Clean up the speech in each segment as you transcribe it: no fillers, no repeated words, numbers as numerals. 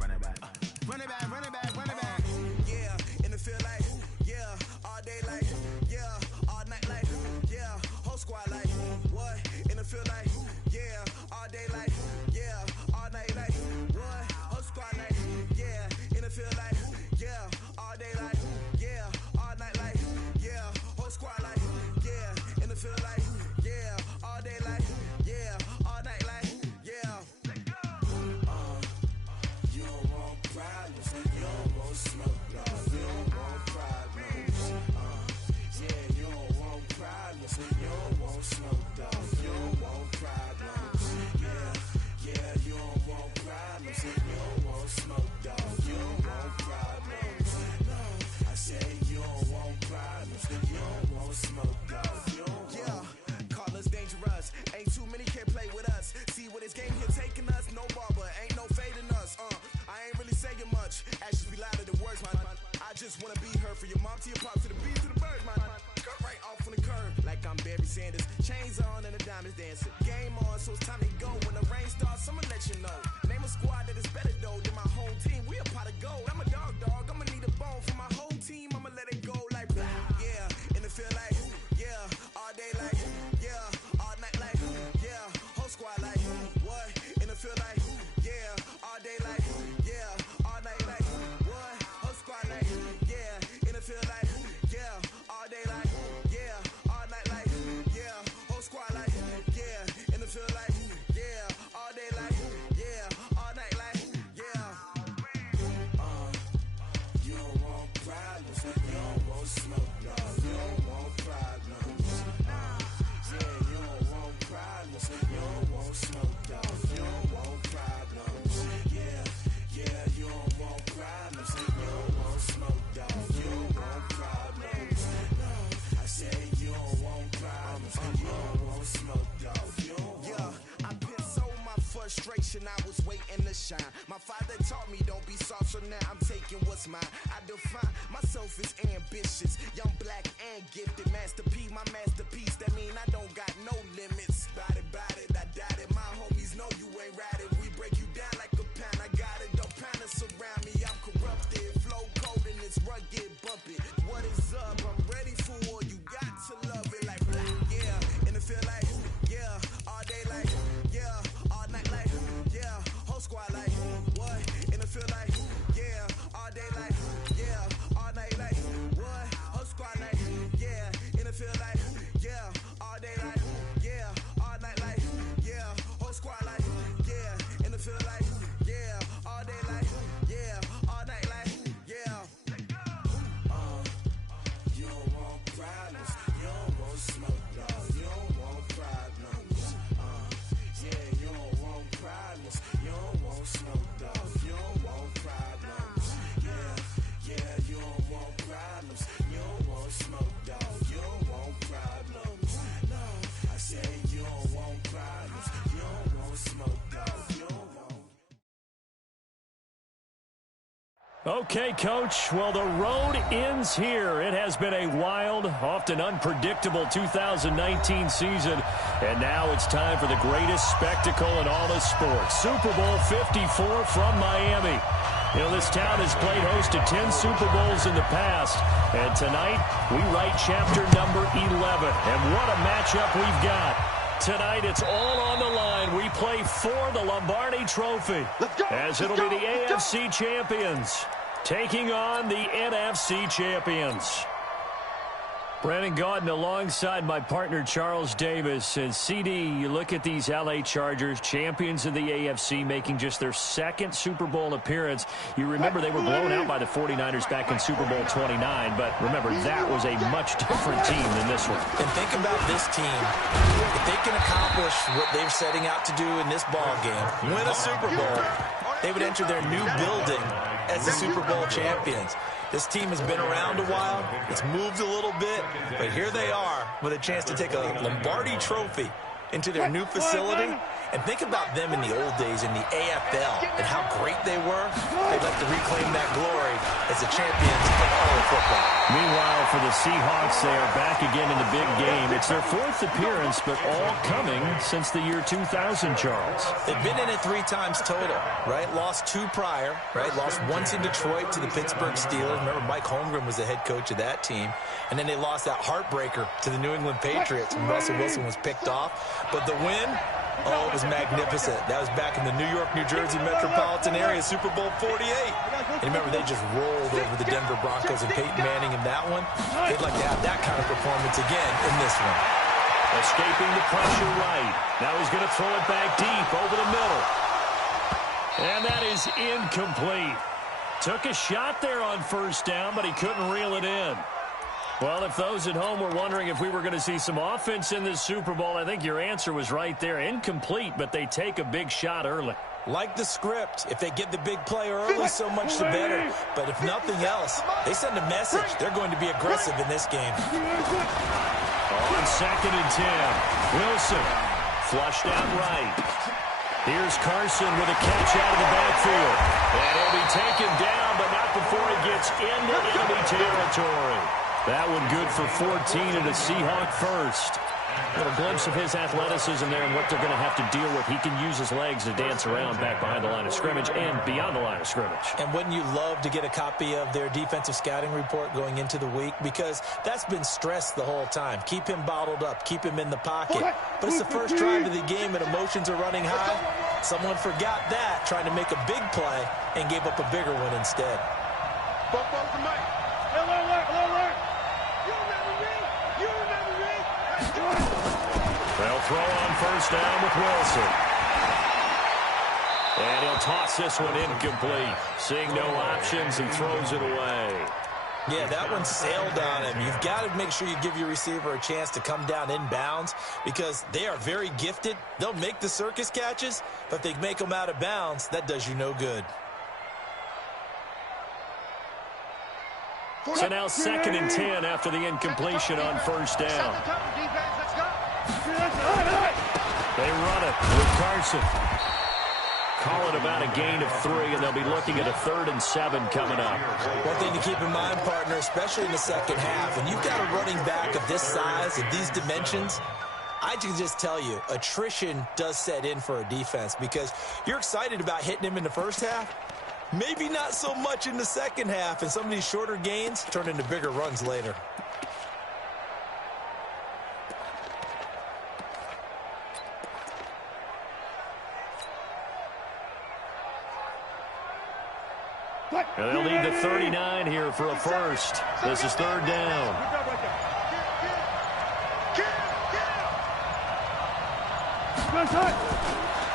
run it back. Run it back, run it back, run it back. Yeah, in the field like, yeah, all day like, yeah, all night like, yeah, whole squad like, what? In the field like, yeah, all day like, yeah, all night like, what? Whole squad like, yeah, in the field like, yeah, all day like, yeah, all night like, yeah, whole squad like, yeah, in the field like, yeah, all day like, yeah, all night like, yeah. You don't want problems, you don't want smoke, dog. You don't want problems. Yeah, you don't want problems, you don't want smoke, dog. You don't want problems. Yeah, you don't want problems, you don't want smoke, dog. You don't want problems. No, I say you don't want problems, you don't want smoke, dog. You don't want. Call us dangerous. Ain't too many can play with us. See what this game here taking us. No barber, ain't no fading us. I ain't really saying much. Actions be louder than words, man. I just wanna be heard for your mom to your pop to the beat to the birds, man. Cut right off on the curb like I'm Barry Sanders. Chains on and the diamonds dancing. Game on, so it's time to go. When the rain starts, I'ma let you know. Name a squad that is better though than my home team. We a pot of gold. I'm a dog. I'ma need a bone for my whole team. I'ma let it go like blah. Yeah, in the field like, yeah, all day like, yeah, all night like, yeah, whole squad like, what? In the field like, yeah, all day like, yeah, all night like, what? Whole squad like, yeah, in the field like, yeah, all day like, yeah, all night like, yeah, whole squad like, yeah, in the field like, yeah, all day like, yeah, all night like, yeah. You don't want problems, you don't want smoke, dog. You don't want problems. Yeah, you don't want problems, you don't want smoke, dog. You don't want problems. Yeah, you don't want problems, you don't want smoke, dog. You don't want problems. No, I say you don't want problems, you don't want smoke, dog. You don't want. Yeah, I put so my frustration, I was waiting to shine. My father taught me don't be soft, so now I'm taking what's mine. I define myself as ambitious, young, black, and gifted. Master P, my masterpiece. That mean I don't got no limits. Bout it, I doubt it. My homies know you ain't ratted. We break you down like a pound. I got it, don't pound us around me. I'm corrupted, flow cold and it's rugged, bumpy. What is up? I'm ready for war. You got to love it like black. Yeah, in the field like, yeah, all day like, yeah, all night like, yeah, whole squad like, what? In the field like, yeah, all day like, yeah, all night like, what? Whole squad like, yeah, in the field like, yeah, all day like, yeah, all night like, yeah, whole squad like, yeah, in the field like, yeah, all day like, yeah, all night like, yeah. You don't want problems, you don't want smoke, dog. You don't want problems. Yeah, you don't want problems, you don't want smoke, dog. You don't want problems. Yeah, you don't want problems, you don't want smoke, dog. You don't want problems. No, I say you don't want problems, you don't want smoke, dog. You don't want. Okay, Coach. Well, the road ends here. It has been a wild, often unpredictable 2019 season. And now it's time for the greatest spectacle in all of sports. Super Bowl 54 from Miami. You know, this town has played host to 10 Super Bowls in the past. And tonight, we write chapter number 11. And what a matchup we've got. Tonight, it's all on the line. We play for the Lombardi Trophy. As it'll be the AFC champions taking on the NFC champions. Brandon Gaudin alongside my partner Charles Davis. And CD, you look at these LA Chargers, champions of the AFC, making just their second Super Bowl appearance. You remember they were blown out by the 49ers back in Super Bowl 29, but remember that was a much different team than this one. And think about this team. If they can accomplish what they're setting out to do in this ball game, win a Super Bowl, they would enter their new building as the Super Bowl champions. This team has been around a while. It's moved a little bit, but here they are with a chance to take a Lombardi Trophy into their new facility And think about them in the old days in the AFL and how great they were. They'd like to reclaim that glory as the champions of all of football. Meanwhile, for the Seahawks, they are back again in the big game. It's their 4th appearance, but all coming since the year 2000, Charles. They've been in it 3 times total, right? Lost 2 prior, right? Lost once in Detroit to the Pittsburgh Steelers. Remember, Mike Holmgren was the head coach of that team. And then they lost that heartbreaker to the New England Patriots when Russell Wilson was picked off. But the win, oh, it was magnificent. That was back in the New York, New Jersey metropolitan area, Super Bowl 48. And remember, they just rolled over the Denver Broncos and Peyton Manning in that one. They'd like to have that kind of performance again in this one. Escaping the pressure right. Now he's going to throw it back deep over the middle. And that is incomplete. Took a shot there on 1st down, but he couldn't reel it in. Well, if those at home were wondering if we were going to see some offense in this Super Bowl, I think your answer was right there. Incomplete, but they take a big shot early. Like the script, if they get the big play early, so much the better. But if nothing else, they send a message. They're going to be aggressive in this game. On 2nd and 10, Wilson flushed out right. Here's Carson with a catch out of the backfield. And he'll be taken down, but not before he gets into enemy territory. That one good for 14 and a Seahawk first. A little glimpse of his athleticism there and what they're going to have to deal with. He can use his legs to dance around back behind the line of scrimmage and beyond the line of scrimmage. And wouldn't you love to get a copy of their defensive scouting report going into the week? Because that's been stressed the whole time. Keep him bottled up. Keep him in the pocket. But it's the first drive of the game and emotions are running high. Someone forgot that, trying to make a big play and gave up a bigger one instead. They'll throw on 1st down with Wilson. And he'll toss this one incomplete. Seeing no options, he throws it away. Yeah, that one sailed on him. You've got to make sure you give your receiver a chance to come down inbounds because they are very gifted. They'll make the circus catches, but if they make them out of bounds, that does you no good. So now 2nd and 10 after the incompletion on 1st down. They run it with Carson. Call it about a gain of 3, and they'll be looking at a 3rd and 7 coming up. One thing to keep in mind, partner, especially in the second half, when you've got a running back of this size, of these dimensions, I can just tell you, attrition does set in for a defense because you're excited about hitting him in the first half. Maybe not so much in the second half, and some of these shorter gains turn into bigger runs later. And they'll need the 39 here for a first. This is 3rd down.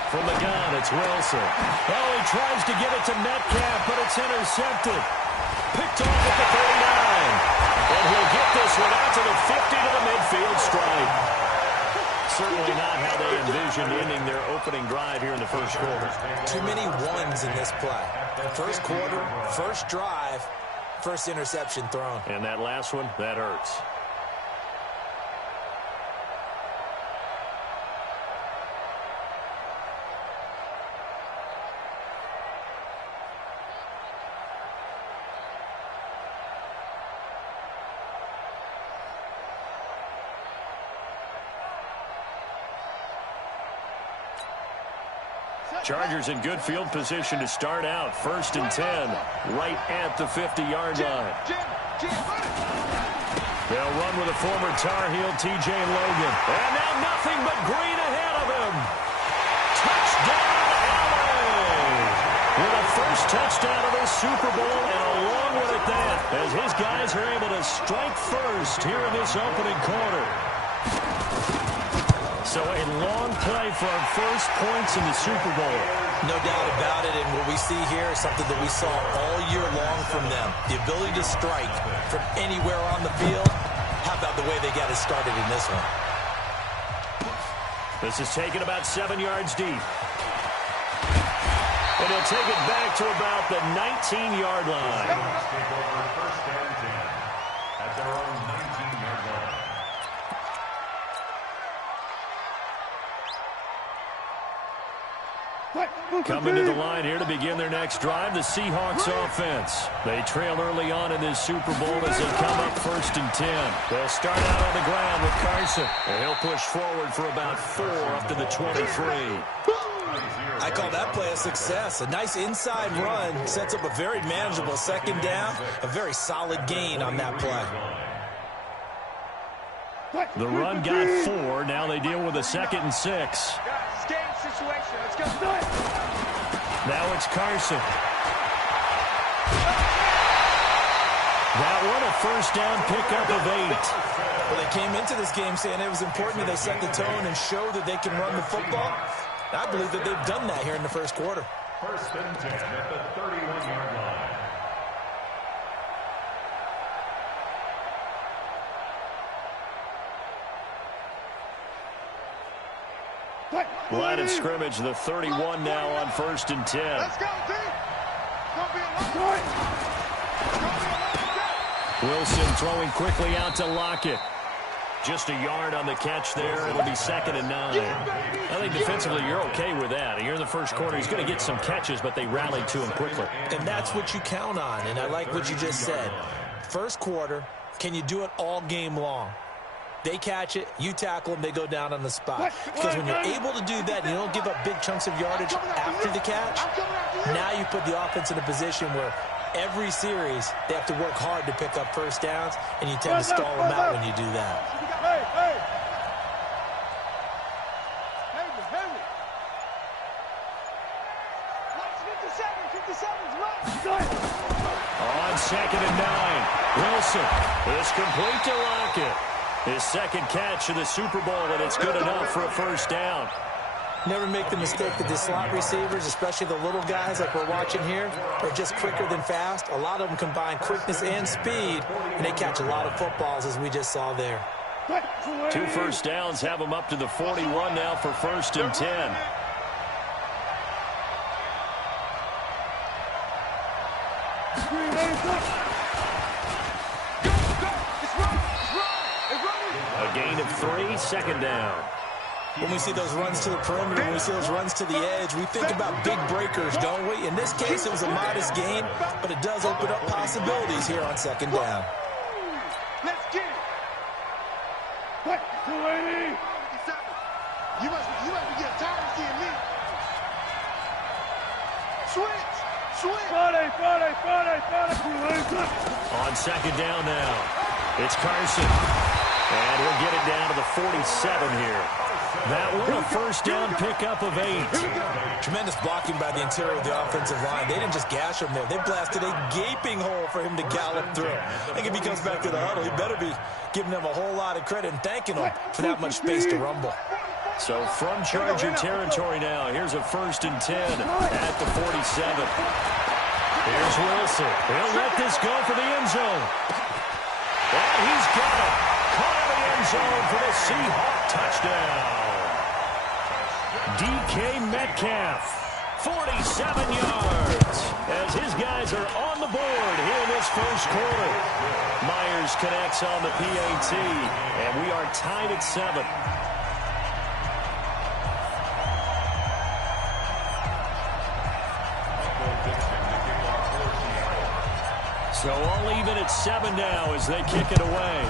From the gun, it's Wilson. Oh, he tries to get it to Metcalf, but it's intercepted. Picked off at the 39. And he'll get this one out to the 50 to the midfield stripe. Certainly not how they envisioned ending their opening drive here in the first quarter. Too many ones in this play. First quarter, first drive, first interception thrown. And that last one, that hurts. Chargers in good field position to start out. 1st and 10, right at the 50-yard line. They'll run with a former Tar Heel, T.J. Logan. And now nothing but green ahead of him. Touchdown, LA! With a first touchdown of the Super Bowl, and a long one at that, as his guys are able to strike first here in this opening quarter. So a long play for our first points in the Super Bowl. No doubt about it, and what we see here is something that we saw all year long from them. The ability to strike from anywhere on the field. How about the way they got it started in this one? This is taken about 7 yards deep. And he'll take it back to about the 19-yard line. That's our own 19-yard line. Coming to the line here to begin their next drive, the Seahawks offense. They trail early on in this Super Bowl as they come up 1st and 10. They'll start out on the ground with Carson. And he'll push forward for about 4 up to the 23. I call that play a success. A nice inside run sets up a very manageable 2nd down. A very solid gain on that play. The run got 4. Now they deal with a 2nd and 6. Situation. Let's go. Now it's Carson. That one a 1st down pickup of 8. Well, they came into this game saying it was important that they set the tone and show that they can run the football. I believe that they've done that here in the 1st quarter. 1st and 10 at the 31-yard line. Line of scrimmage, the 31 now on 1st and 10. Let's go, team. Wilson throwing quickly out to Lockett. Just a yard on the catch there. It'll be 2nd and 9. I think defensively you're okay with that. You're in the 1st quarter. He's going to get some catches, but they rallied to him quickly. And that's what you count on, and I like what you just said. 1st quarter, can you do it all game long? They catch it, you tackle them, they go down on the spot. Because when you're able to do that and you don't give up big chunks of yardage after the catch, now you put the offense in a position where every series they have to work hard to pick up 1st downs, and you tend to stall them out when you do that. On 2nd and 9, Wilson is complete to Lockett. His 2nd catch of the Super Bowl, and it's good enough for a 1st down. Never make the mistake that the slot receivers, especially the little guys like we're watching here, are just quicker than fast. A lot of them combine quickness and speed, and they catch a lot of footballs, as we just saw there. 2 1st downs have them up to the 41 now for 1st and 10. A gain of 3, 2nd down. When we see those runs to the perimeter, when we see those runs to the edge, we think about big breakers, don't we? In this case, it was a modest gain, but it does open up possibilities here on 2nd down. Let's get it. What? 280. You must be getting tired of seeing me. Switch. Friday. On 2nd down now, it's Carson. And he'll get it down to the 47 here. That one a 1st down pickup of 8. Tremendous blocking by the interior of the offensive line. They didn't just gash him there. They blasted a gaping hole for him to gallop through. I think if he comes back to the huddle, he better be giving them a whole lot of credit and thanking them for that much space to rumble. So from Charger territory now, here's a 1st and 10 at the 47. Here's Wilson. He'll let this go for the end zone. And he's got it. Caught in the end zone for the Seahawk touchdown. DK Metcalf, 47 yards, as his guys are on the board here in this 1st quarter. Myers connects on the PAT, and we are tied at 7. So all even at 7 now as they kick it away.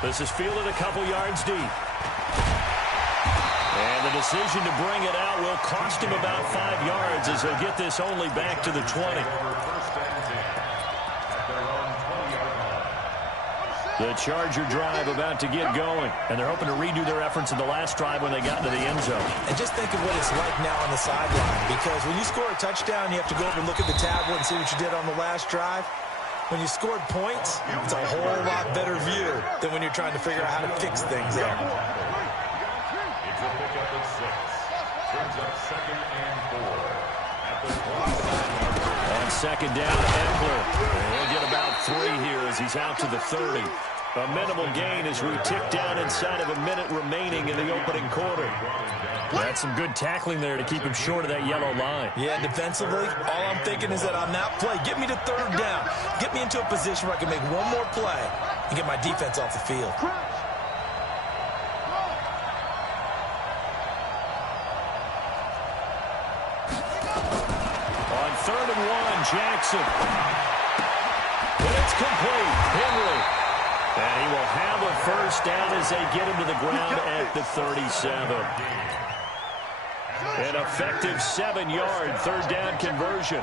This is fielded a couple yards deep. And the decision to bring it out will cost him about 5 yards as he'll get this only back to the 20. The Charger drive about to get going, and they're hoping to redo their efforts in the last drive when they got into the end zone. And just think of what it's like now on the sideline, because when you score a touchdown, you have to go over and look at the tablet and see what you did on the last drive. When you scored points, it's a whole lot better view than when you're trying to figure out how to fix things up. It's a pickup of 6. Brings up 2nd and 4 at the 27. On 2nd down, Eckler. He'll get about 3 here as he's out to the 30. A minimal gain as we tick down inside of a minute remaining in the opening quarter. That's some good tackling there to keep him short of that yellow line. Yeah, defensively, all I'm thinking is that on that play, get me to 3rd down. Get me into a position where I can make one more play and get my defense off the field. 3rd and 1. Jackson. And it's complete. Henry. And he will have a first down as they get him to the ground at the 37. An effective 7-yard 3rd down conversion.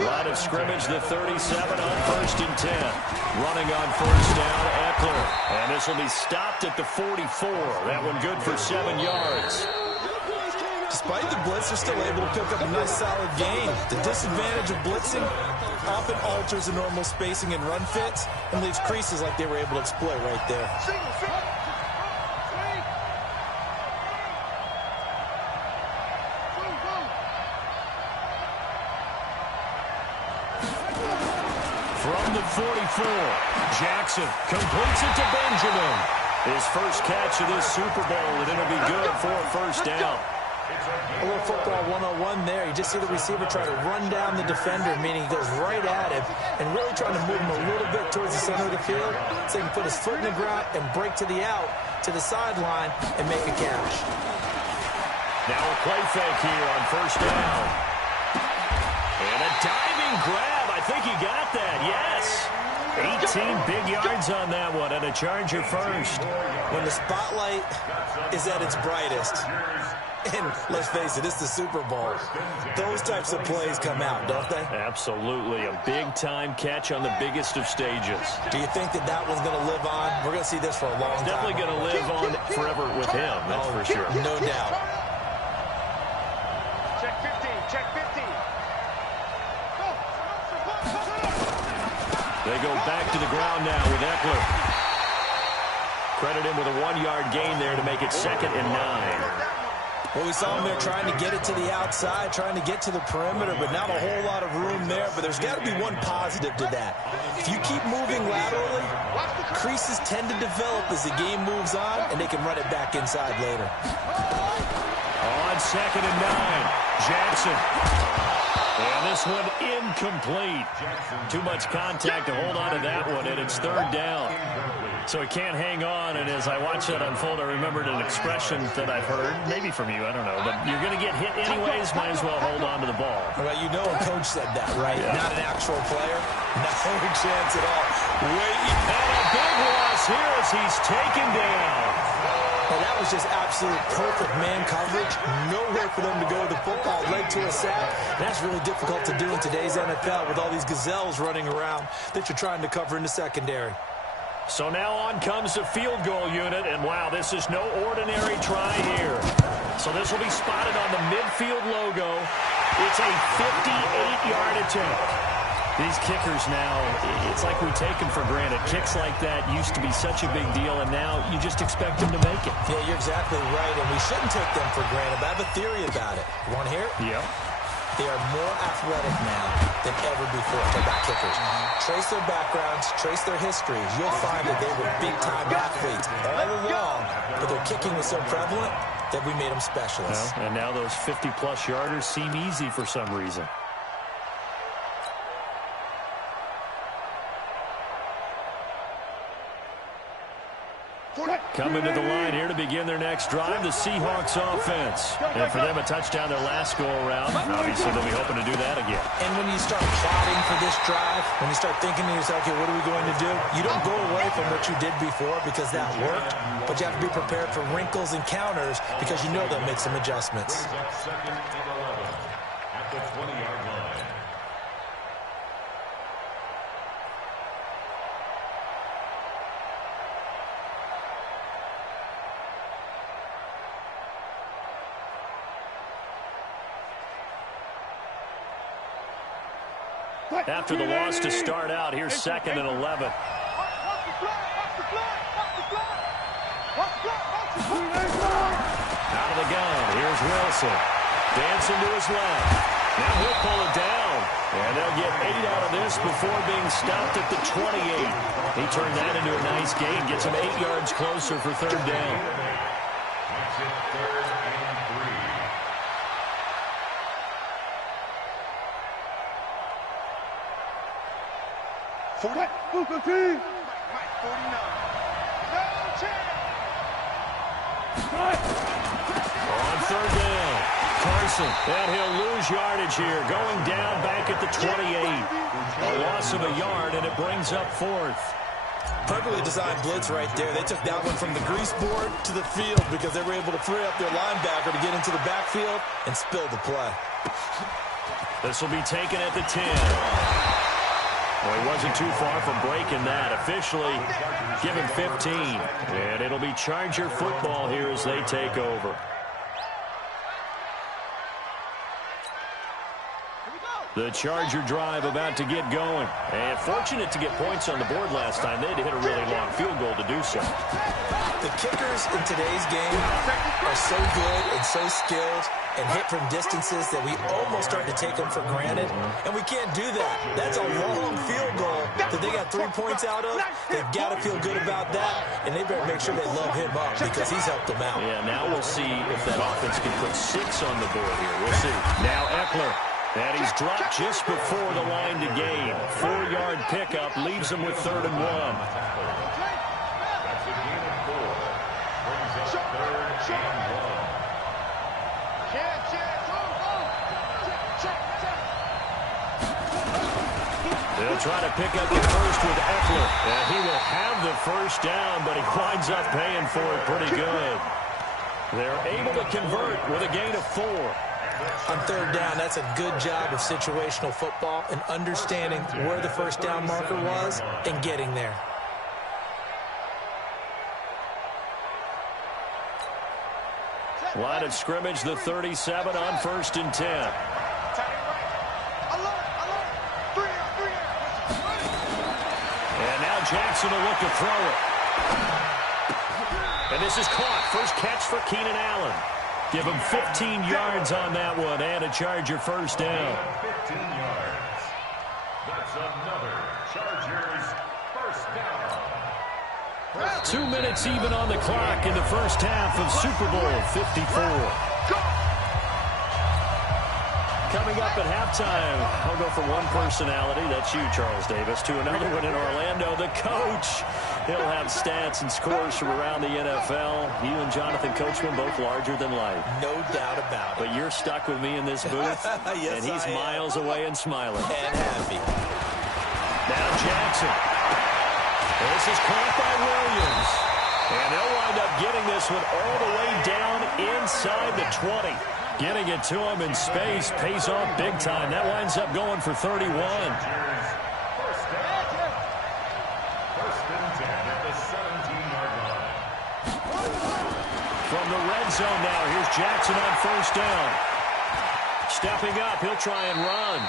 Line of scrimmage, the 37 on 1st and 10. Running on 1st down, Eckler. And this will be stopped at the 44. That one good for 7 yards. Despite the blitz, they're still able to pick up a nice solid gain. The disadvantage of blitzing often alters the normal spacing and run fits and leaves creases like they were able to exploit right there. From the 44, Jackson completes it to Benjamin. His first catch of this Super Bowl, and it'll be good for a first down. A little football 101 there. You just see the receiver try to run down the defender, meaning he goes right at him and really trying to move him a little bit towards the center of the field so he can put his foot in the ground and break to the out, to the sideline, and make a catch. Now a play fake here on 1st down. And a diving grab. I think he got that, yes. 18 big yards on that one, and a Charger first. When the spotlight is at its brightest, and let's face it, it's the Super Bowl, those types of plays come out, don't they? Absolutely. A big-time catch on the biggest of stages. Do you think that that one's going to live on? We're going to see this for a long time. Definitely going to live on forever with him, that's for sure. No doubt. Check 15, check 15. They go back to the ground now with Eckler. Credit him with a 1-yard gain there to make it 2nd and 9. Well, we saw him there trying to get it to the outside, trying to get to the perimeter, but not a whole lot of room there. But there's got to be one positive to that. If you keep moving laterally, creases tend to develop as the game moves on, and they can run it back inside later. On 2nd and 9, Jackson. And this one incomplete. Too much contact to hold on to that one, and it's 3rd down. So he can't hang on, and as I watched that unfold, I remembered an expression that I've heard, maybe from you, I don't know, but you're going to get hit anyways, might as well hold on to the ball. Well, you know a coach said that, right? Yeah. Not an actual player. No chance at all. And a big loss here as he's taken down. Well, that was just absolute perfect man coverage. Nowhere for them to go. The football led to a sack. And that's really difficult to do in today's NFL with all these gazelles running around that you're trying to cover in the secondary. So now on comes the field goal unit, and wow, this is no ordinary try here. So this will be spotted on the midfield logo. It's a 58-yard attempt. These kickers now, it's like we take them for granted. Kicks like that used to be such a big deal, and now you just expect them to make it. Yeah, you're exactly right, and we shouldn't take them for granted, but I have a theory about it. You want to hear it? Yep. They are more athletic now than ever before. Talk about kickers. Trace their backgrounds, trace their histories. You'll find that they were big-time athletes all along, but their kicking was so prevalent that we made them specialists. Well, and now those 50-plus yarders seem easy for some reason. Coming to the line here to begin their next drive, the Seahawks offense. And for them, a touchdown their last go-around. Obviously, they'll be hoping to do that again. And when you start plotting for this drive, when you start thinking to yourself, okay, what are we going to do? You don't go away from what you did before because that worked, but you have to be prepared for wrinkles and counters because you know they'll make some adjustments. Second and 11 at the 20-yard line. After the loss to start out, here's 2nd and 11. Watch the flag! Watch the flag! Watch the flag! Watch the flag! Watch the flag! Out of the gun, here's Wilson. Dancing to his left. Now he'll pull it down. And they'll get 8 out of this before being stopped at the 28. He turned that into a nice gain. Gets him 8 yards closer for 3rd down. Makes it 3rd and 3. Mike 49. No chance. On 3rd down, Carson. And he'll lose yardage here. Going down back at the 28. A loss of a yard, and it brings up fourth. Perfectly designed blitz right there. They took that one from the grease board to the field because they were able to free up their linebacker to get into the backfield and spill the play. This will be taken at the 10. Well, he wasn't too far from breaking that. Officially given 15. And it'll be Charger football here as they take over. The Charger drive about to get going. And fortunate to get points on the board last time. They had to hit a really long field goal to do so. The kickers in today's game are so good and so skilled and hit from distances that we almost start to take them for granted. And we can't do that. That's a long field goal that they got 3 points out of. They've got to feel good about that. And they better make sure they love him up because he's helped them out. Yeah, now we'll see if that offense can put 6 on the board here. We'll see. Now Eckler. And he's dropped just before the line to gain. 4-yard pickup leaves him with 3rd and 1. That's a gain of 4. Brings up 3rd and 1. They'll try to pick up the first with Eckler. And he will have the first down, but he winds up paying for it pretty good. They're able to convert with a gain of 4. On 3rd down, that's a good job of situational football and understanding where the first down marker was and getting there. Line of scrimmage, the 37 on 1st and 10. And now Jackson will look to throw it. And this is caught. First catch for Keenan Allen. Give him 15 yards on that one and a Charger first down. 15 yards. That's another Chargers first down. 2 minutes even on the clock in the first half of Super Bowl 54. Coming up at halftime, I'll go from one personality, that's you, Charles Davis, to another one in Orlando, the coach. He'll have stats and scores from around the NFL. You and Jonathan Coachman both larger than life. No doubt about it. But you're stuck with me in this booth, yes, and he's miles away and smiling. And happy. Now Jackson. This is caught by Williams. And they'll wind up getting this one all the way down inside the 20. Getting it to him in space pays off big time. That winds up going for 31. First down. 1st and 10 at the 17-yard line. From the red zone now, here's Jackson on 1st down. Stepping up, he'll try and run.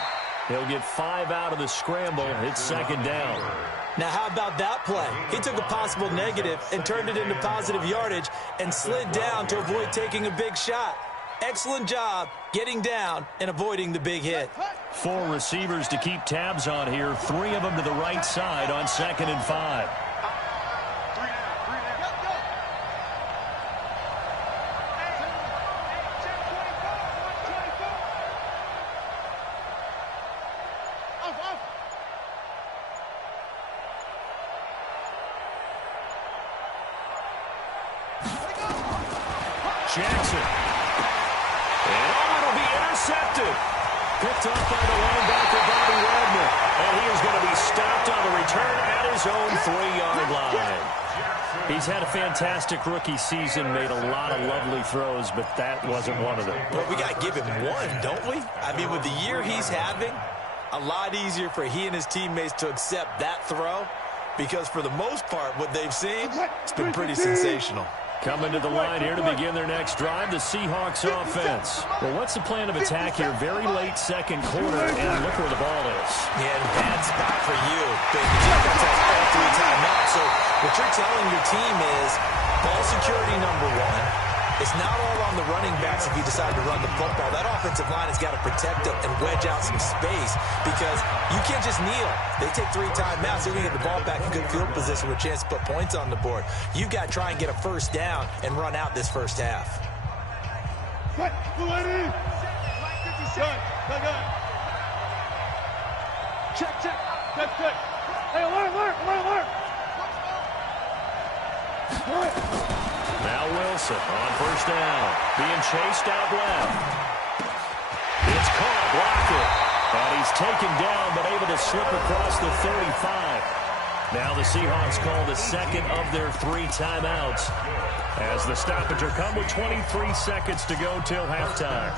He'll get 5 out of the scramble. It's 2nd down. Now, how about that play? He took a possible negative and turned it into positive yardage and slid down to avoid taking a big shot. Excellent job getting down and avoiding the big hit. 4 receivers to keep tabs on here. 3 of them to the right side on 2nd and 5. Jackson. And it'll be intercepted. Picked off by the linebacker, Bobby Wagner. And he is going to be stopped on the return at his own 3-yard line. He's had a fantastic rookie season, made a lot of lovely throws, but that wasn't one of them. But we got to give him one, don't we? I mean, with the year he's having, a lot easier for he and his teammates to accept that throw because for the most part, what they've seen, it's been pretty sensational. Coming to the line here to begin their next drive, the Seahawks offense. Well, what's the plan of attack here? Very late 2nd quarter, and look where the ball is. Yeah, bad spot for you. But the defense has all 3 timeouts. So what you're telling your team is ball security number 1. It's not all on the running backs if you decide to run the football. That offensive line has got to protect them and wedge out some space because you can't just kneel. They take 3 timeouts. They're going to get the ball back in good field position with a chance to put points on the board. You've got to try and get a first down and run out this first half. Check. Good. Hey, alert. Now Wilson on 1st down. Being chased out left. taken down, but able to slip across the 35. Now the Seahawks call the second of their 3 timeouts as the stoppage will come with 23 seconds to go till halftime.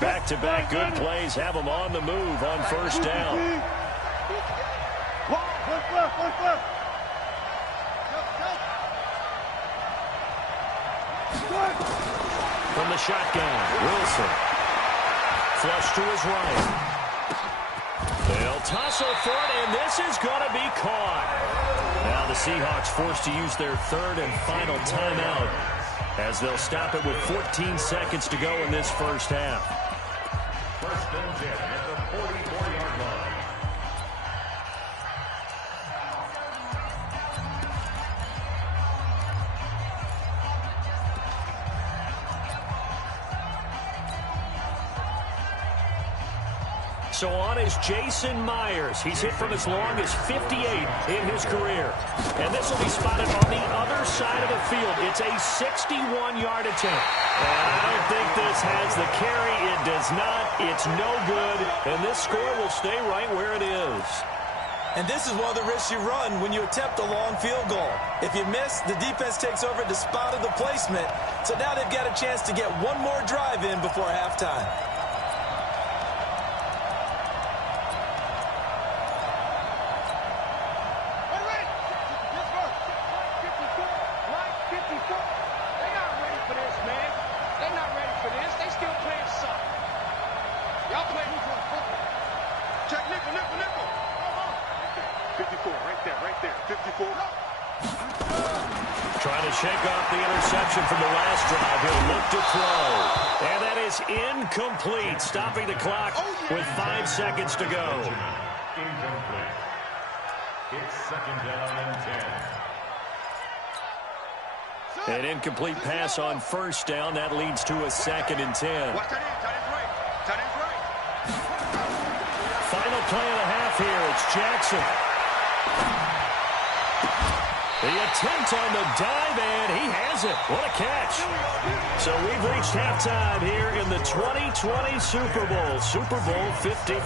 Back-to-back good plays have them on the move on first down. From the shotgun, Wilson. Flush to his right. They'll tussle for it, and this is going to be caught. Now the Seahawks forced to use their 3rd and final timeout as they'll stop it with 14 seconds to go in this first half. First and 10 at the 44-yard line. So on is Jason Myers. He's hit from as long as 58 in his career. And this will be spotted on the other side of the field. It's a 61-yard attempt. And I don't think this has the carry. It does not. It's no good. And this score will stay right where it is. And this is one of the risks you run when you attempt a long field goal. If you miss, the defense takes over at the spot of the placement. So now they've got a chance to get one more drive in before halftime. Trying to shake off the interception from the last drive. He'll look to throw. And that is incomplete, stopping the clock with 5 seconds to go. Incomplete. It's 2nd down and 10. An incomplete pass on first down. That leads to a 2nd and 10. Watch that in. Tight end's right. Tight end's right. Final play of the half here. It's Jackson. The attempt on the dive, and he has it. What a catch. So we've reached halftime here in the 2020 Super Bowl, Super Bowl 54.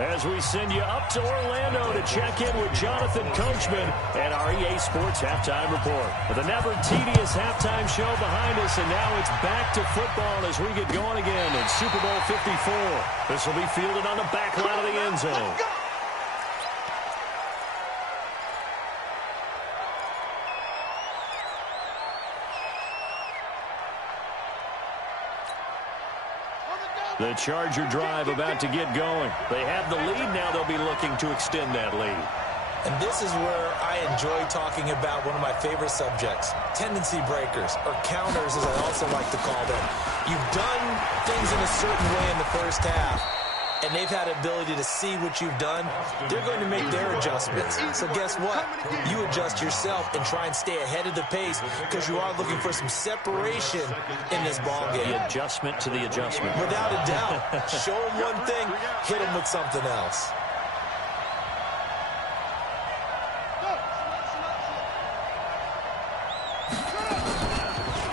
As we send you up to Orlando to check in with Jonathan Coachman and our EA Sports Halftime Report. With a never tedious halftime show behind us, and now it's back to football as we get going again in Super Bowl 54. This will be fielded on the back line of the end zone. The Charger drive about to get going. They have the lead. Now they'll be looking to extend that lead. And this is where I enjoy talking about one of my favorite subjects, tendency breakers, or counters as I also like to call them. You've done things in a certain way in the first half, and they've had the ability to see what you've done. They're going to make their adjustments. So guess what? You adjust yourself and try and stay ahead of the pace because you are looking for some separation in this ball game. The adjustment to the adjustment. Without a doubt. Show them one thing, hit them with something else.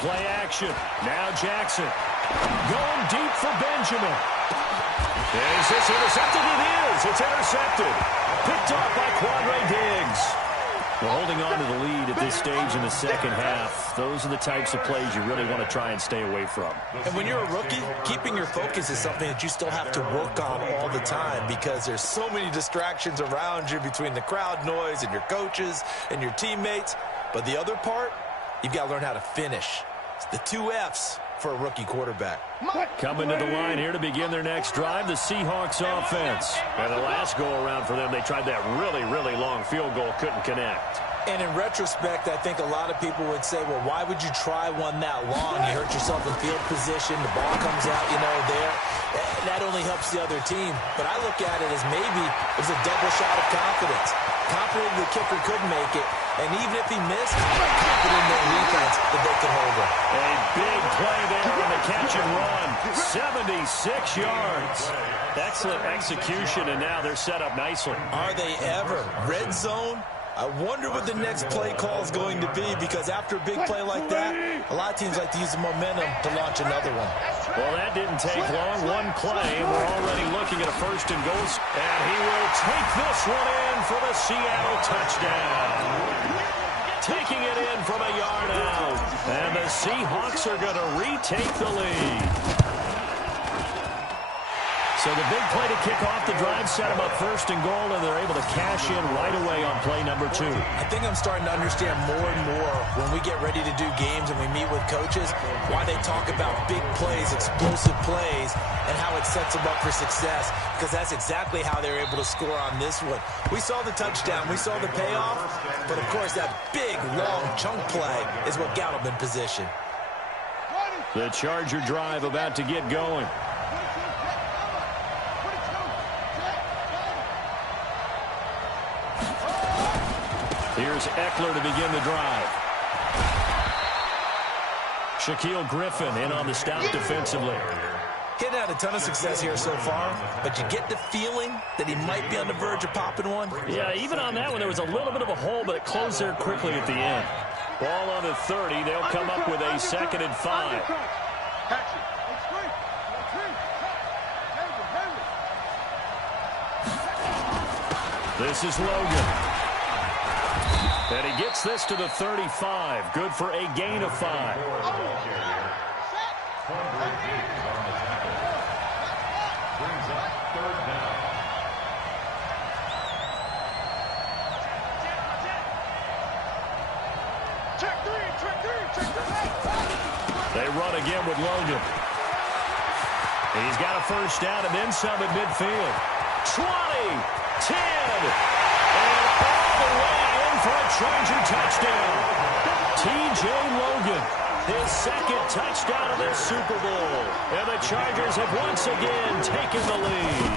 Play action. Now Jackson. Going deep for Benjamin. Is this intercepted? It is. It's intercepted. Picked off by Quandre Diggs. We're holding on to the lead at this stage in the second half. Those are the types of plays you really want to try and stay away from. And when you're a rookie, keeping your focus is something that you still have to work on all the time because there's so many distractions around you between the crowd noise and your coaches and your teammates. But the other part, you've got to learn how to finish. It's the 2 F's for a rookie quarterback. Coming to the line here to begin their next drive, the Seahawks offense. And the last go-around for them, they tried that really, really long field goal, couldn't connect. And in retrospect, I think a lot of people would say, well, why would you try one that long? You hurt yourself in field position. The ball comes out, there. That only helps the other team. But I look at it as maybe it was a double shot of confidence. Confident the kicker could make it. And even if he missed, confident in their defense that they could hold him. A big play there on the catch and run. 76 yards. Excellent execution, and now they're set up nicely. Are they ever? Red zone? I wonder what the next play call is going to be because after a big play like that, a lot of teams like to use the momentum to launch another one. Well, that didn't take long. One play, and we're already looking at a first and goal. And he will take this one in for the Seattle touchdown. Taking it in from a yard out. And the Seahawks are going to retake the lead. So the big play to kick off the drive set them up first and goal, and they're able to cash in right away on play number 2. I think I'm starting to understand more and more when we get ready to do games and we meet with coaches why they talk about big plays, explosive plays, and how it sets them up for success, because that's exactly how they're able to score on this one. We saw the touchdown. We saw the payoff, but, of course, that big, long chunk play is what got them in position. The Charger drive about to get going. Here's Eckler to begin the drive. Shaquille Griffin in on the stop defensively. Getting had a ton of success here so far, but you get the feeling that he might be on the verge of popping one. Yeah, even on that one, there was a little bit of a hole, but it closed there quickly at the end. Ball on the 30. They'll come up with a 2nd and 5. This is Logan. And he gets this to the 35. Good for a gain of 5. Brings up 3rd down. They run again with Logan. He's got a first down and then some at midfield. 20, 10, and all the way in for a Charger touchdown. T.J. Logan, his 2nd touchdown of this Super Bowl. And the Chargers have once again taken the lead.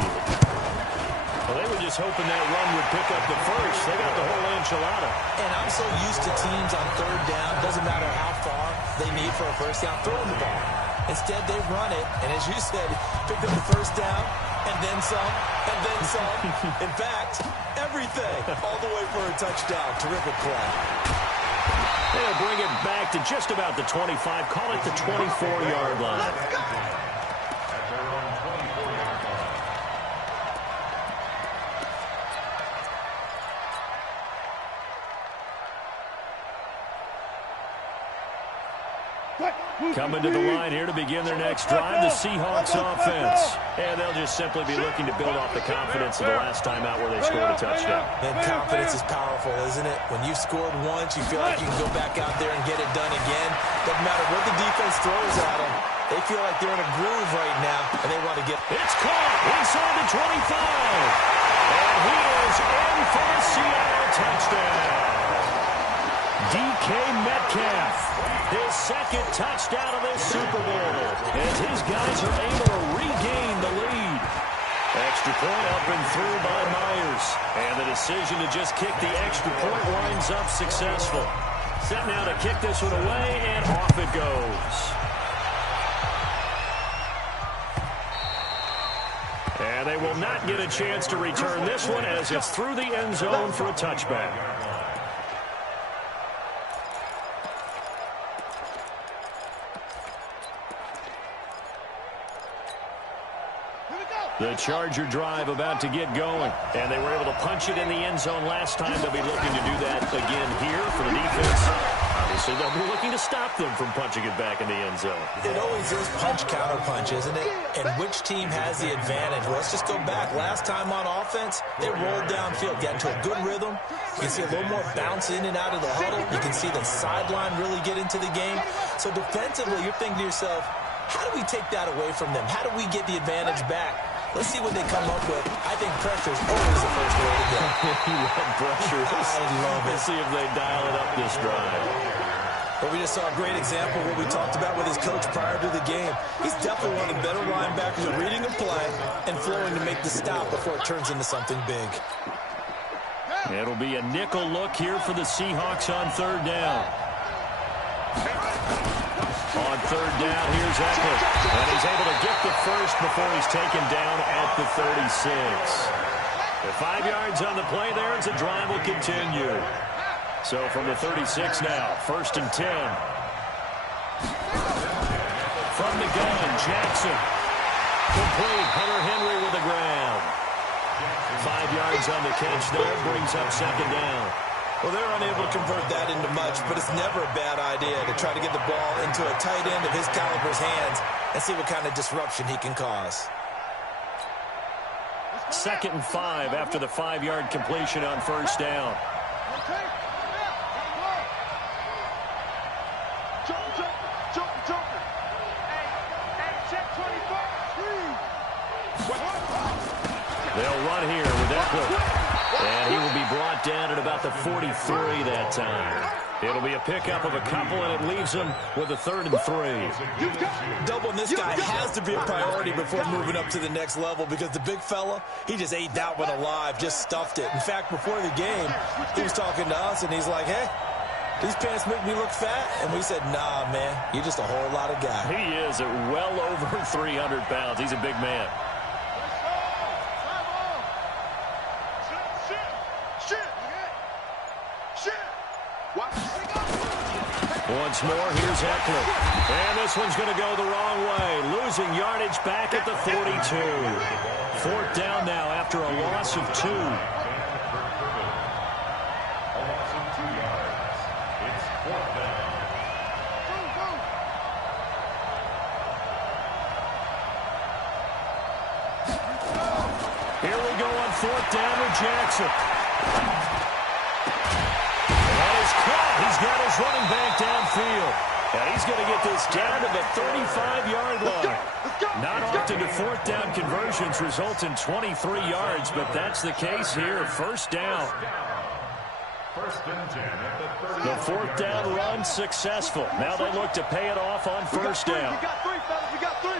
Well, they were just hoping that run would pick up the first. They got the whole enchilada. And I'm so used to teams on 3rd down, doesn't matter how far they need for a first down, throwing the ball. Instead, they run it, and as you said, pick up the first down, and then some, and then some. In fact, everything, all the way for a touchdown. Terrific play. They'll bring it back to just about the 25. Call it the 24-yard line. Coming to the line here to begin their next drive, the Seahawks offense. And they'll just simply be looking to build off the confidence of the last time out where they scored a touchdown. And confidence is powerful, isn't it? When you've scored once, you feel like you can go back out there and get it done again. Doesn't matter what the defense throws at them. They feel like they're in a groove right now, and they want to get... It's caught inside the 25. And he is in for the Seattle touchdown. DK Metcalf, his 2nd touchdown of this Super Bowl, as his guys are able to regain the lead. Extra point up and through by Myers. And the decision to just kick the extra point winds up successful. Set now to kick this one away, and off it goes. And they will not get a chance to return this one as it's through the end zone for a touchback. The Charger drive about to get going. And they were able to punch it in the end zone last time. They'll be looking to do that again here for the defense. Obviously, they'll be looking to stop them from punching it back in the end zone. It always is punch-counter-punch, isn't it? And which team has the advantage? Well, let's just go back. Last time on offense, they rolled downfield, got into a good rhythm. You can see a little more bounce in and out of the huddle. You can see the sideline really get into the game. So defensively, you're thinking to yourself, how do we take that away from them? How do we get the advantage back? Let's see what they come up with. I think pressure is always the first way to go. Pressure. I love it. Let's see if they dial it up this drive. But we just saw a great example of what we talked about with his coach prior to the game. He's definitely one of the better linebackers at reading a play and flowing to make the stop before it turns into something big. It'll be a nickel look here for the Seahawks on 3rd down. On 3rd down, here's Eckler. And he's able to get the first before he's taken down at the 36. The 5 yards on the play there as the drive will continue. So from the 36 now, 1st and 10. from the gun. Jackson. Complete. Hunter Henry with the ground. 5 yards on the catch there. Brings up second down. Well, they're unable to convert that into much, but it's never a bad idea to try to get the ball into a tight end of his caliber's hands and see what kind of disruption he can cause. 2nd and 5 after the 5-yard completion on first down. They'll run here with Eckler. And he will be brought down at about the 43 that time. It'll be a pickup of a couple, and it leaves him with a 3rd and 3. Doubling this guy has to be a priority before moving up to the next level because the big fella, he just ate that one alive, just stuffed it. In fact, before the game, he was talking to us, and he's like, hey, these pants make me look fat. And we said, nah, man, you're just a whole lot of guy. He is at well over 300 pounds. He's a big man. Once more, here's Eckler. And this one's going to go the wrong way. Losing yardage back at the 42. 4th down now after a loss of 2. A loss of 2 yards. It's 4th down. Here we go on 4th down with Jackson. He's got his running back downfield. And he's going to get this down to the 35-yard line. Not often do 4th down conversions result in 23 yards, but that's the case here. 1st down. 1st and 10 at the 30. The 4th down run successful. Now they look to pay it off on 1st down. We got 3, fellas. We got 3.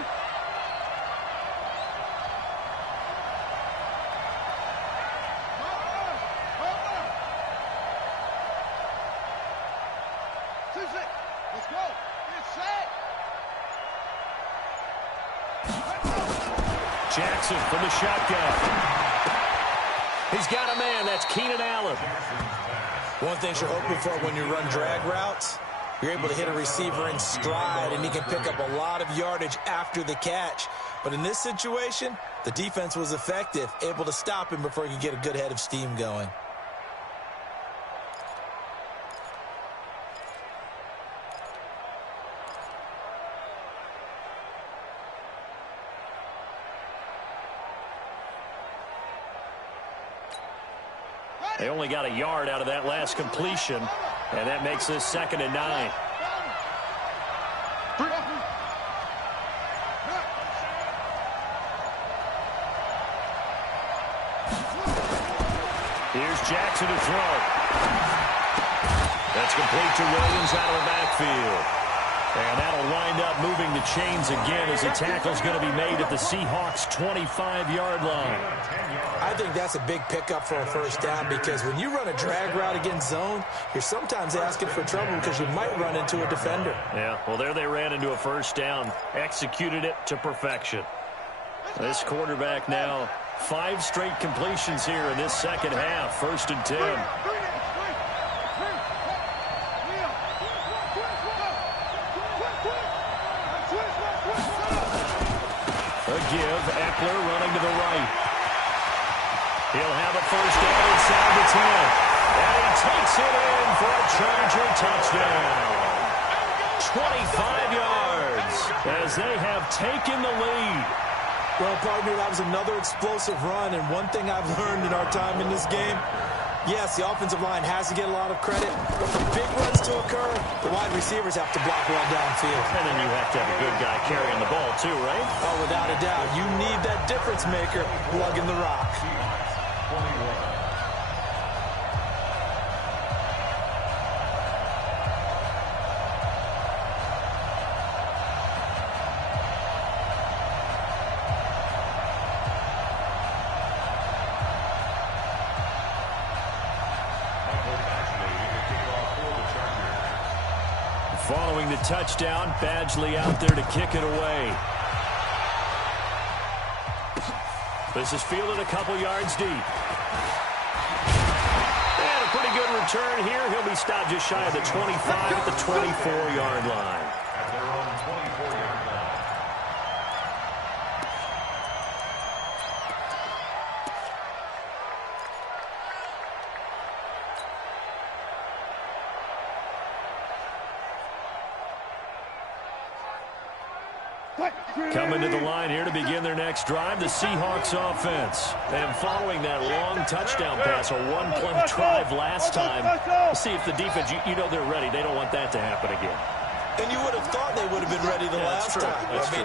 Let's go. Get set. Jackson from the shotgun. He's got a man. That's Keenan Allen. One thing you're hoping for when you run drag routes, you're able to hit a receiver in stride, and he can pick up a lot of yardage after the catch. But in this situation, the defense was effective, able to stop him before he could get a good head of steam going. They only got a yard out of that last completion, and that makes this 2nd and 9. Here's Jackson to throw. That's complete to Williams out of the backfield. And that'll wind up moving the chains again as the tackle's going to be made at the Seahawks' 25-yard line. I think that's a big pickup for a 1st down because when you run a drag route against zone, you're sometimes asking for trouble because you might run into a defender. Yeah, well, there they ran into a 1st down, executed it to perfection. This quarterback now 5 straight completions here in this 2nd half, 1st and 10. A give, Eckler running to the right. He'll have a 1st down inside the 10. And he takes it in for a Charger touchdown. 25 yards as they have taken the lead. Well, partner, that was another explosive run, and one thing I've learned in our time in this game, yes, the offensive line has to get a lot of credit, but for big runs to occur, the wide receivers have to block well downfield. And then you have to have a good guy carrying the ball too, right? Oh, without a doubt. You need that difference maker lugging the rock. 21. Following the touchdown, Badgley out there to kick it away. This is fielded a couple yards deep. And a pretty good return here. He'll be stopped just shy of the 25 at the 24-yard line. At their own 24-yard line. Coming to the line here to begin their next drive, the Seahawks offense. And following that long touchdown pass, a one-play drive last time, see if the defense, you know they're ready. They don't want that to happen again. And you would have thought they would have been ready the last time.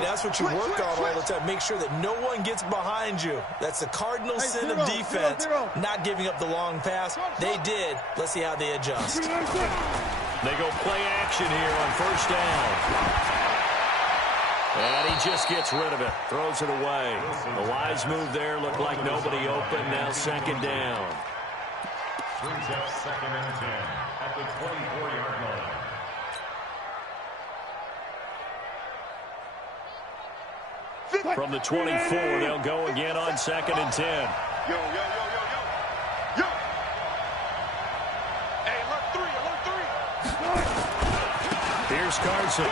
That's what you work on all the time. Make sure that no one gets behind you. That's the cardinal sin of defense, not giving up the long pass. They did. Let's see how they adjust. They go play action here on first down. And he just gets rid of it. Throws it away. The wise move there. Looked like nobody open. Now second down. Brings up 2nd and 10 at the 24-yard line. From the 24, they'll go again on 2nd and 10. Yo. Yo. Hey, alert 3. Here's Carson.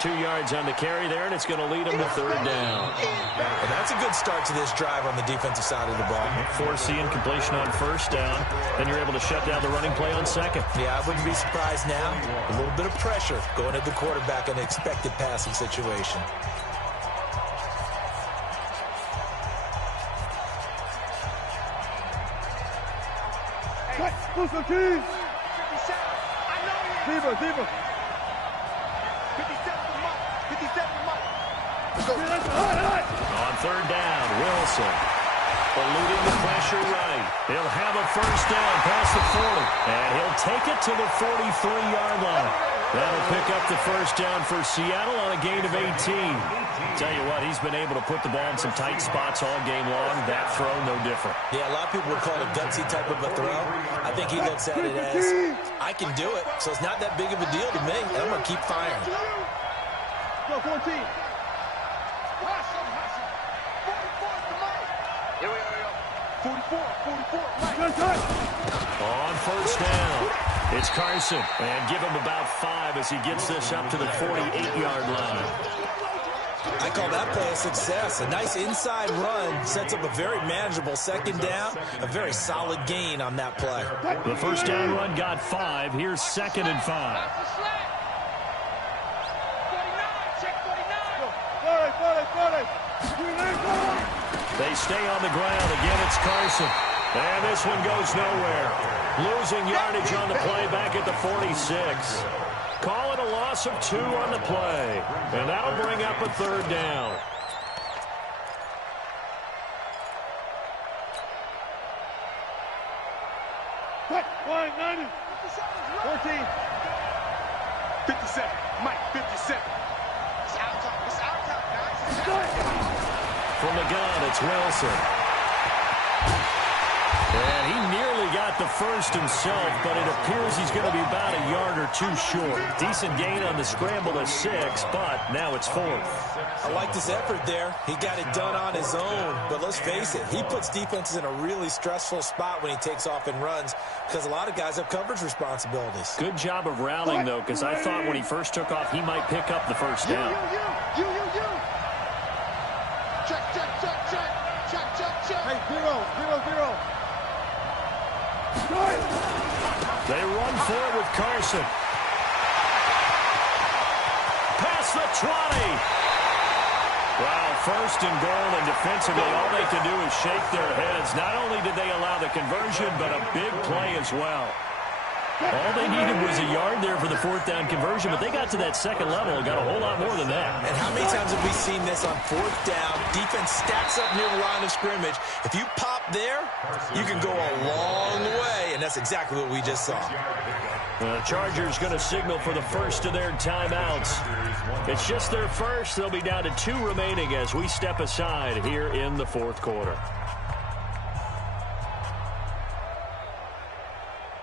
2 yards on the carry there, and it's going to lead him to third down. And that's a good start to this drive on the defensive side of the ball. Force the incompletion on first down, then you're able to shut down the running play on second. Yeah, I wouldn't be surprised now. A little bit of pressure going at the quarterback in an expected passing situation. Push the keys. 57. I know he is. Diva. 57 to Mike. 57 to Mike. On third down, Wilson eluding the pressure right. He'll have a first down past the 40. And he'll take it to the 43-yard line. That'll pick up the first down for Seattle on a gain of 18. Tell you what, he's been able to put the ball in some tight spots all game long. That throw, no different. Yeah, a lot of people would call it a gutsy type of a throw. I think he looks at it as, I can do it, so it's not that big of a deal to me, and I'm going to keep firing. Go, 14. 44 to Mike. Yo. 44, Mike. On first down, it's Carson. And give him about 5 as he gets this up to the 48-yard line. I call that play a success. A nice inside run sets up a very manageable second down. A very solid gain on that play. The first down run got 5. Here's 2nd and 5. They stay on the ground. Again, it's Carson. And this one goes nowhere. Losing yardage on the play back at the 46. Call it a loss of 2 on the play. And that'll bring up a third down. Quick, 90. 14. 57. Mike, 57. It's our time, guys. From the gun, it's Wilson. And he nearly got the first himself, but it appears he's going to be about a yard or 2 short. Decent gain on the scramble of 6, but now it's 4th. I like this effort there. He got it done on his own, but let's face it, he puts defenses in a really stressful spot when he takes off and runs because a lot of guys have coverage responsibilities. Good job of rallying, though, because I thought when he first took off, he might pick up the first down. You. Check. Hey, 0. They run for it with Carson. Past the 20. Wow, first and goal, and defensively, all they can do is shake their heads. Not only did they allow the conversion, but a big play as well. All they needed was a yard there for the 4th down conversion, but they got to that second level and got a whole lot more than that. And how many times have we seen this on 4th down? Defense stacks up near the line of scrimmage. If you pop there, you can go a long way, and that's exactly what we just saw. The Chargers going to signal for the first of their timeouts. It's just their first. They'll be down to 2 remaining as we step aside here in the 4th quarter.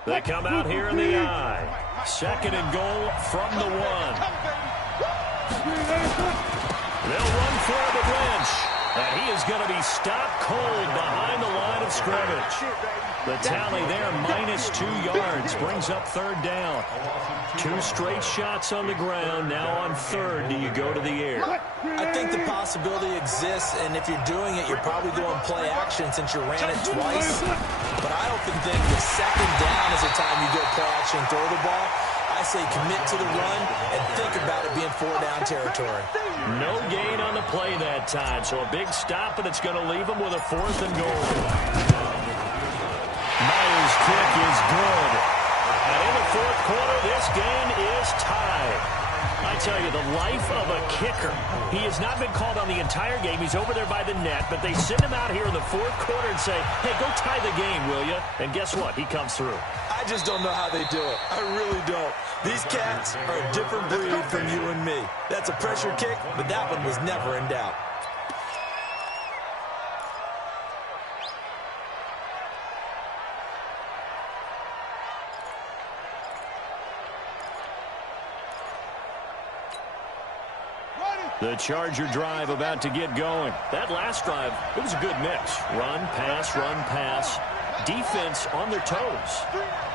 They come out here in the I. 2nd and goal from the 1. They'll run for it with Lynch. And he is going to be stopped cold behind the line of scrimmage. The tally there, -2 yards, brings up 3rd down. 2 straight shots on the ground. Now on 3rd, do you go to the air? I think the possibility exists, and if you're doing it, you're probably going play action since you ran it twice. But I often think the 2nd down is the time you go play action and throw the ball. I I say commit to the run and think about it being 4-down territory. No gain on the play that time, so a big stop, and it's going to leave them with a 4th and goal. Myers' kick is good. And in the 4th quarter, this game is tied. I tell you, the life of a kicker. He has not been called on the entire game. He's over there by the net, but they send him out here in the 4th quarter and say, hey, go tie the game, will you? And guess what? He comes through. I just don't know how they do it. I really don't. These cats are a different breed from you and me. That's a pressure kick, but that one was never in doubt. The Charger drive about to get going. That last drive, it was a good mix. Run, pass, defense on their toes.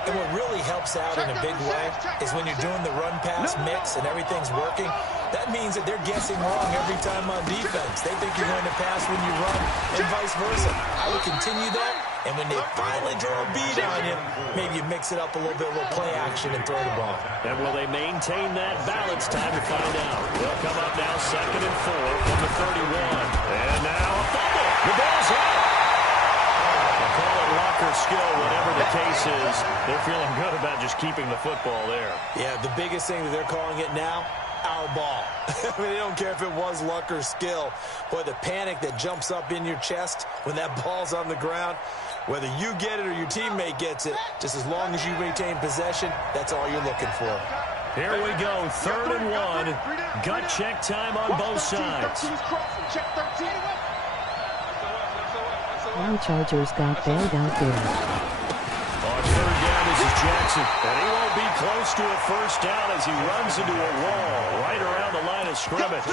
And what really helps out in a big way is when you're doing the run-pass mix and everything's working, that means that they're guessing wrong every time on defense. They think you're going to pass when you run and vice versa. I would continue that, and when they finally draw a bead on you, maybe you mix it up a little bit, a little play action and throw the ball. And will they maintain that balance? Time to find out. They'll come up now 2nd and 4 from the 31. And now a fumble. The ball's out. Call it luck or skill, whatever the case is. They're feeling good about just keeping the football there. Yeah, the biggest thing that they're calling it now, our ball. I mean, they don't care if it was luck or skill. Boy, the panic that jumps up in your chest when that ball's on the ground, whether you get it or your teammate gets it, just as long as you retain possession, that's all you're looking for. Here we go, 3rd and 1. Gut check time on both sides. The Chargers got bailed out there. On 3rd down, this is Jackson. And he won't be close to a 1st down as he runs into a wall right around the line of scrimmage.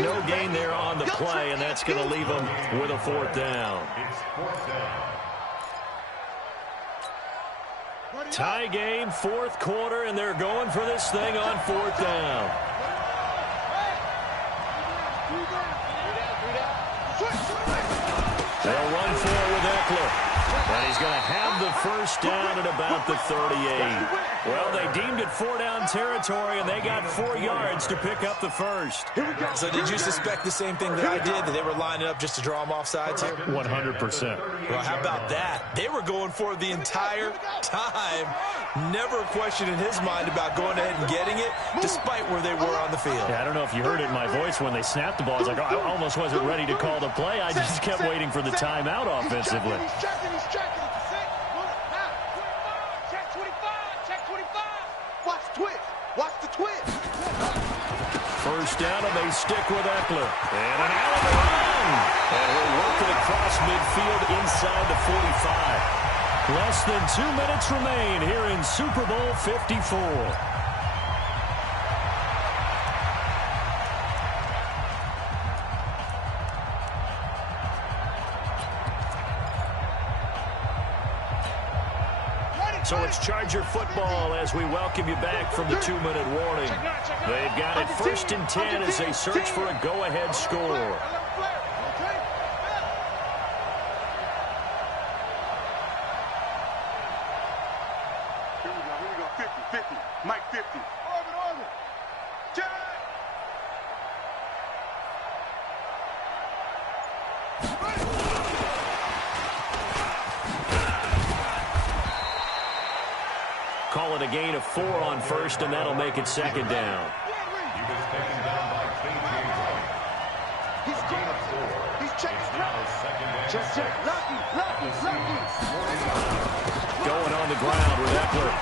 No gain there on the play, and that's going to leave him with a 4th down. Tie game, 4th quarter, and they're going for this thing on 4th down. They'll run for it with Eckler. And he's going to have the 1st down at about the 38. Well, they deemed it 4-down territory, and they got 4 yards to pick up the 1st. So did you suspect the same thing that I did, that they were lining up just to draw them off sides here? 100%. Well, how about that? They were going for it the entire time. Never a question in his mind about going ahead and getting it, despite where they were on the field. Yeah, I don't know if you heard it in my voice when they snapped the ball. I was like, I almost wasn't ready to call the play. I just kept waiting for the timeout offensively. Watch the twist. 1st down, and they stick with Eckler. And an out of the run. And we'll work it across midfield inside the 45. Less than 2 minutes remain here in Super Bowl 54. So it's Charger football as we welcome you back from the 2-minute warning. They've got it 1st and 10 as they search for a go-ahead score. Here we go. 50. Mike 50. Orbit. Jack! Call it a gain of 4 on 1st, and that'll make it 2nd down. He was taken down by K.J. Wright. He's Gain of 4. He's checked. It's now 2nd and 6. Lucky. Going on the ground with Eckler.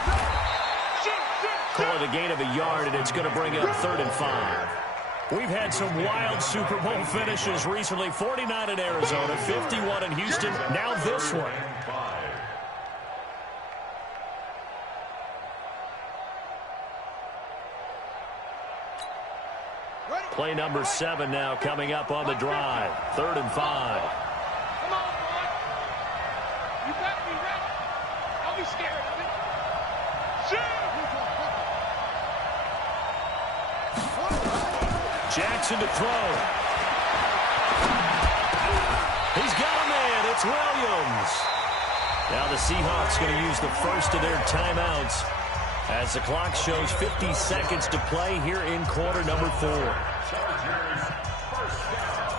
Call it a gain of a yard, and it's going to bring up 3rd and 5. We've had some wild Super Bowl finishes recently. 49 in Arizona, 51 in Houston, now this one. Play number 7 now coming up on the drive. 3rd and 5. Come on, boy. You better be ready. Don't be scared of it. Shoot! Jackson to throw. He's got a man. It's Williams. Now the Seahawks going to use the first of their timeouts As the clock shows 50 seconds to play here in quarter number 4. Chargers, first down.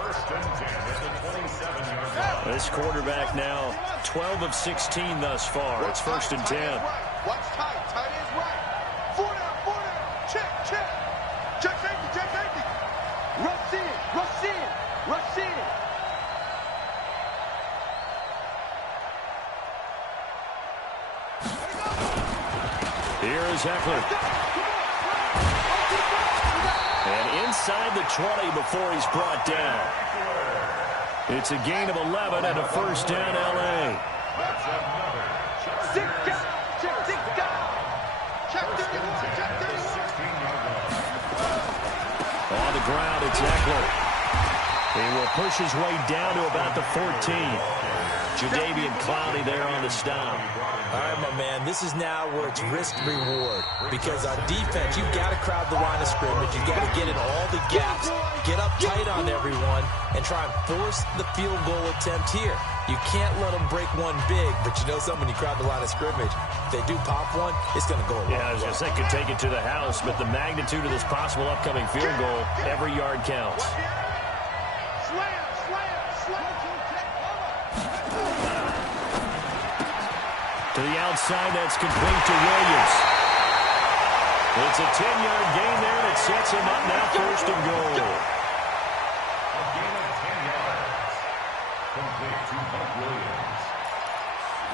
First and 10 at the 27-yard line. This quarterback now 12 of 16 thus far. It's first and 10. Watch tight. Tight is right. 4 down. 4 down. Check. Check safety. Check safety. Rush in. Rush in. Rush in. Here is Ekeler. And inside the 20 before he's brought down. It's a gain of 11 and a first down, L.A. That's another. Six down. Check 31. Check 31. 16-yard line. On the ground, it's Ekeler. He will push his way down to about the 14. Jadeveon Clowney there on the stop. All right, my man, this is now where it's risk-reward. Because on defense, you've got to crowd the line of scrimmage. You've got to get in all the gaps, get up tight on everyone, and try and force the field goal attempt here. You can't let them break one big, but you know something, when you crowd the line of scrimmage, if they do pop one, it's going to go away. Yeah, I was going to say could take it to the house, but the magnitude of this possible upcoming field goal, every yard counts. To the outside, that's complete to Williams. It's a 10-yard gain there, and it sets him up now first and goal. A gain of 10 yards. Complete to Mike Williams.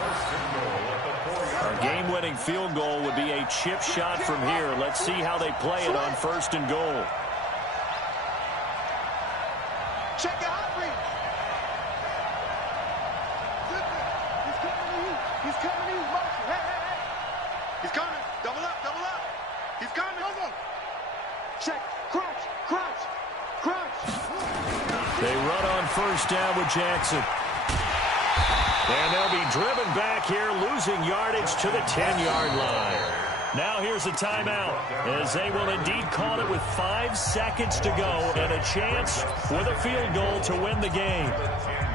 First and goal at the 4-yard line. A game-winning field goal would be a chip shot from here. Let's see how they play it on first and goal. Check it out, Reed. He's coming to you. He's coming to you. Motion. Hey. He's coming. Double up. He's coming. Check. Crouch. They run on first down with Jackson. And they'll be driven back here, losing yardage to the 10-yard line. Now here's a timeout, as they will indeed call it with 5 seconds to go and a chance with a field goal to win the game.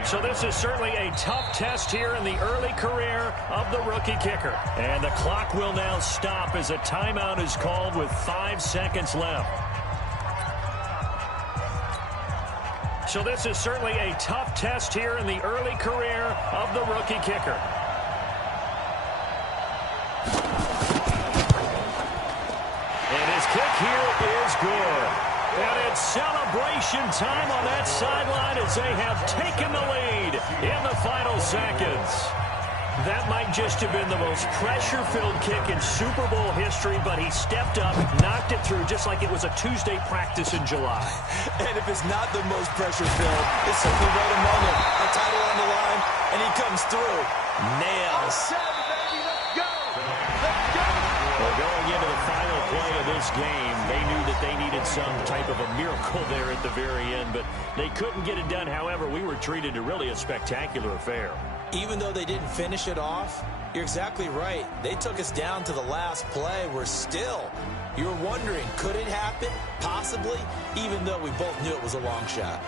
So this is certainly a tough test here in the early career of the rookie kicker. And the clock will now stop as a timeout is called with 5 seconds left. So this is certainly a tough test here in the early career of the rookie kicker. And his kick here is good. And it's celebration time on that sideline as they have taken the lead in the final seconds. That might just have been the most pressure-filled kick in Super Bowl history, but he stepped up, knocked it through just like it was a Tuesday practice in July. And if it's not the most pressure-filled, it's certainly right among them. A title on the line, and he comes through. Nails. Well, going into the final play of this game, they knew that they needed some type of a miracle there at the very end, but they couldn't get it done. However, we were treated to really a spectacular affair. Even though they didn't finish it off, you're exactly right. They took us down to the last play. We're still, you're wondering, could it happen? Possibly, even though we both knew it was a long shot.